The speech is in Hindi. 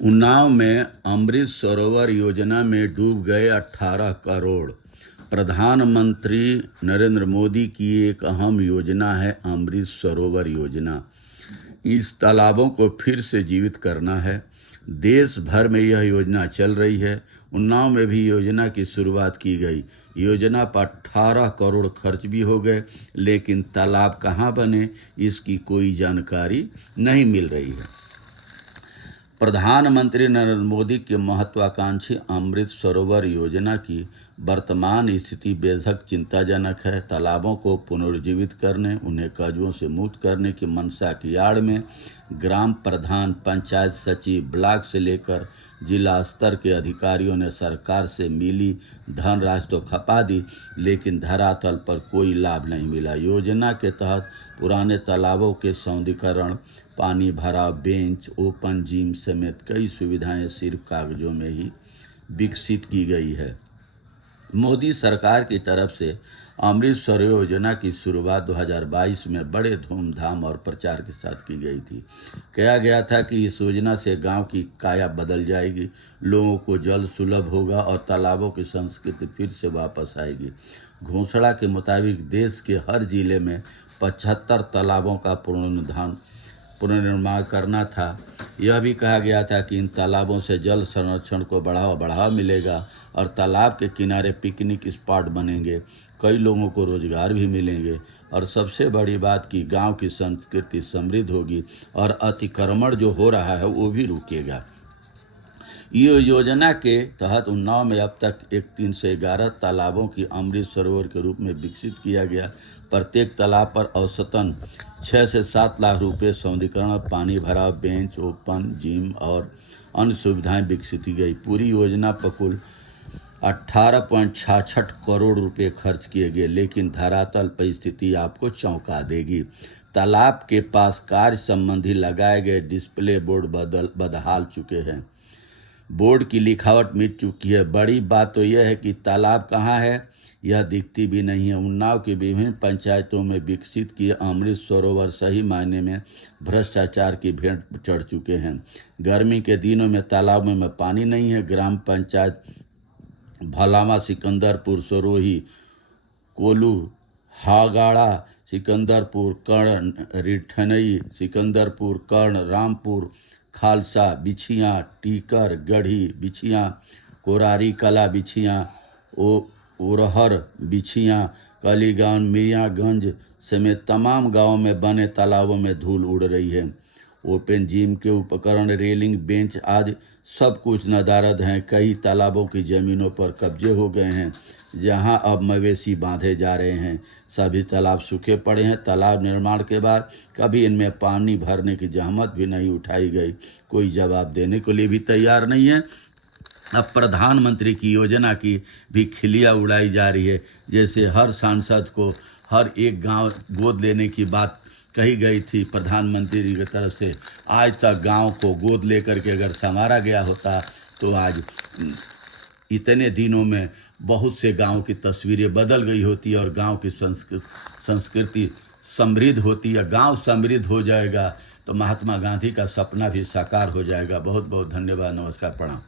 उन्नाव में अमृत सरोवर योजना में डूब गए 18 करोड़। प्रधानमंत्री नरेंद्र मोदी की एक अहम योजना है अमृत सरोवर योजना। इस तालाबों को फिर से जीवित करना है। देश भर में यह योजना चल रही है। उन्नाव में भी योजना की शुरुआत की गई। योजना पर 18 करोड़ खर्च भी हो गए, लेकिन तालाब कहाँ बने इसकी कोई जानकारी नहीं मिल रही है। प्रधानमंत्री नरेंद्र मोदी की महत्वाकांक्षी अमृत सरोवर योजना की वर्तमान स्थिति बेहद चिंताजनक है। तालाबों को पुनर्जीवित करने, उन्हें कचरों से मुक्त करने की मंशा की आड़ में ग्राम प्रधान, पंचायत सचिव, ब्लॉक से लेकर जिला स्तर के अधिकारियों ने सरकार से मिली धनराशि तो खपा दी, लेकिन धरातल पर कोई लाभ नहीं मिला। योजना के तहत पुराने तालाबों के सौंदर्यीकरण, पानी भराव, बेंच, ओपन जिम समेत कई सुविधाएं सिर्फ कागजों में ही विकसित की गई है। मोदी सरकार की तरफ से अमृत सरोवर योजना की शुरुआत 2022 में बड़े धूमधाम और प्रचार के साथ की गई थी। कहा गया था कि इस योजना से गांव की काया बदल जाएगी, लोगों को जल सुलभ होगा और तालाबों की संस्कृति फिर से वापस आएगी। घोषणा के मुताबिक देश के हर जिले में 75 तालाबों का पुनर्निर्माण करना था। यह भी कहा गया था कि इन तालाबों से जल संरक्षण को बढ़ावा मिलेगा और तालाब के किनारे पिकनिक स्पॉट बनेंगे। कई लोगों को रोजगार भी मिलेंगे और सबसे बड़ी बात कि गांव की संस्कृति समृद्ध होगी और अतिक्रमण जो हो रहा है वो भी रुकेगा। ये योजना के तहत उन्नाव में अब तक 311 तालाबों की अमृत सरोवर के रूप में विकसित किया गया। प्रत्येक तालाब पर औसतन 6 से 7 लाख रुपए सौंदर्यीकरण, पानी भराव, बेंच, ओपन जिम और अन्य सुविधाएं विकसित की गई। पूरी योजना पर कुल 18.66 करोड़ रुपए खर्च किए गए, लेकिन धरातल पर स्थिति आपको चौंका देगी। तालाब के पास कार्य संबंधी लगाए गए डिस्प्ले बोर्ड बदहाल चुके हैं। बोर्ड की लिखावट मिट चुकी है। बड़ी बात तो यह है कि तालाब कहाँ है यह दिखती भी नहीं है। उन्नाव की विभिन्न पंचायतों में विकसित किए अमृत सरोवर सही मायने में भ्रष्टाचार की भेंट चढ़ चुके हैं। गर्मी के दिनों में तालाबों में पानी नहीं है। ग्राम पंचायत भलामा, सिकंदरपुर, सरोही, कोलू, हागाड़ा, सिकंदरपुर, कर्ण, रिठनई, सिकंदरपुर, कर्ण, रामपुर, खालसा, बिछियाँ, टीकर, गढ़ी, बिछियाँ, कोरारी कला, बिछियाँ, ओरहर, बिछियाँ, कलीगांव, मियाँगंज समेत तमाम गांवों में बने तालाबों में धूल उड़ रही है। ओपन जिम के उपकरण, रेलिंग, बेंच आदि सब कुछ नदारद हैं। कई तालाबों की जमीनों पर कब्जे हो गए हैं, जहां अब मवेशी बांधे जा रहे हैं। सभी तालाब सूखे पड़े हैं। तालाब निर्माण के बाद कभी इनमें पानी भरने की जहमत भी नहीं उठाई गई। कोई जवाब देने के लिए भी तैयार नहीं है। अब प्रधानमंत्री की योजना की भी खिल्लियाँ उड़ाई जा रही है। जैसे हर सांसद को हर एक गांव गोद लेने की बात कही गई थी प्रधानमंत्री जी की तरफ से, आज तक गांव को गोद लेकर के अगर संवारा गया होता तो आज इतने दिनों में बहुत से गांव की तस्वीरें बदल गई होती और गांव की संस्कृति समृद्ध होती है। गांव समृद्ध हो जाएगा तो महात्मा गांधी का सपना भी साकार हो जाएगा। बहुत बहुत धन्यवाद। नमस्कार, प्रणाम।